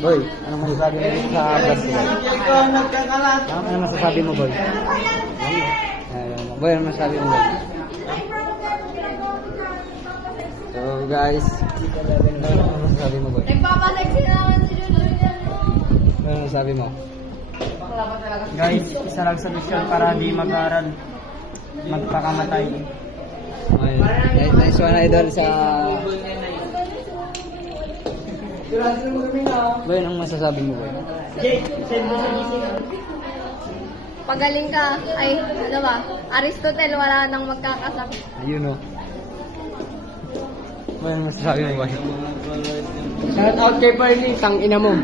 Boy, anong masasabi mo sa vlog ko? Anong masasabi mo, Boy? Boy, anong masasabi mo, Boy? So, guys. Anong masasabi mo, Boy? Nagpapalik sila naman si Julian. Anong masasabi mo? Guys, isa lang sa mission para di mag-aaral, magpakamatay. Okay. Nice one, idol, sa... Boy, anong masasabi mo, Boy? Pagaling ka. Ay, ano ba? Aristotle, wala nang magkakasakit. Ayun, o. Boy, anong masasabi mo, Boy? Shout out kay Barney, tang ina mo.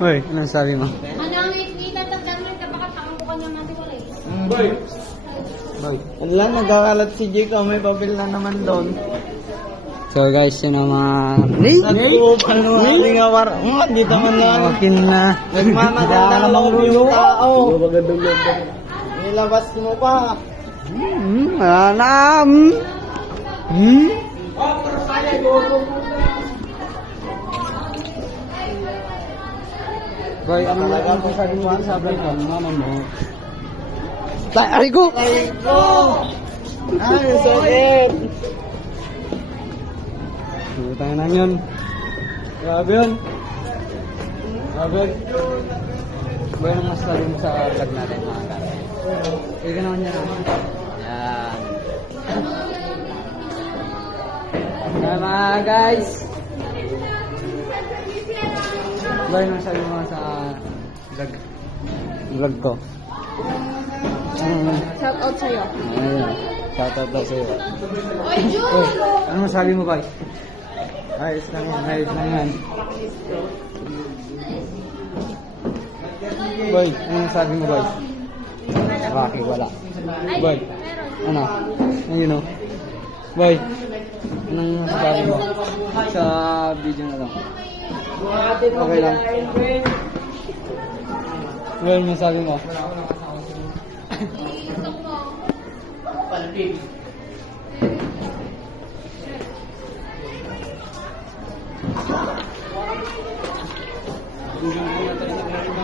Boy, anong masasabi mo? Ano ang itatagdaman ka baka takampukan naman natin wala eh. Boy. Ano lang, nagkakalat si Jake, may pabil na naman doon. So guys, yun ang mga... Paano nga nga war? Dito man lang. Akin na. Nagmamaganda ang loob yung tao. Nilabas mo pa. Wala na. Boy, ano lang sabi mo sa vlog ko? Mama mo. Ay ko! Ay, sakit. Utang na yun. Grabe yun. Grabe. Boy, anong masasabi mo sa vlog natin, mga kare? Ika naman yan. Yan. Kaya mga guys. Boy, anong masasabi mo sa vlog ko? Shout out sa'yo. Ayun. Shoutout daw sa'yo. Oy, Jun! Oh, ano masabi mo, Boy? Ayos lang yan, ayos lang yan. Boy, ano masabi mo, Boy? Bakit wala? Boy, ano? Ayun o. Boy, anong masasabi mo sa video na lang? Okay lang. Boy, ano masabi mo?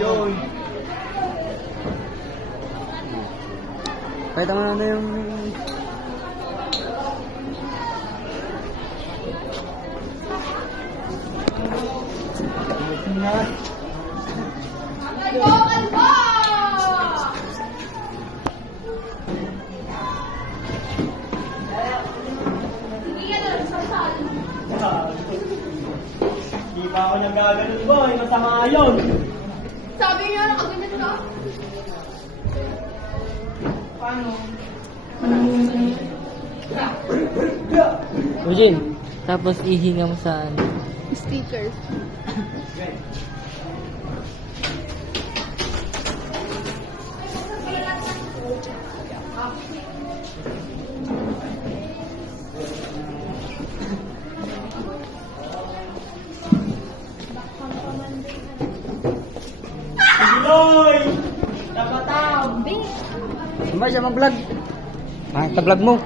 Yun. Kahit naman ano yung... Di pa ako nagaganon, boy. Masama yun. Sabi niya, nakaganit ka. Paano? Eugene, tapos ihinga mo sa ano? Stickers. Loy! Napataw! Sumay siya mag-vlog. Mahal ta vlog mo.